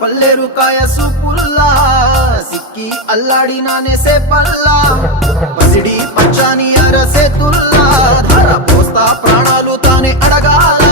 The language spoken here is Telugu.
పల్లెరు కాయ సూపుల్లా సిక్కి అల్లాడినానే సేపల్లా పసిడి పచ్చాని అరసేతుల్లా ధార పోస్తా ప్రాణాలు తానే అడగాల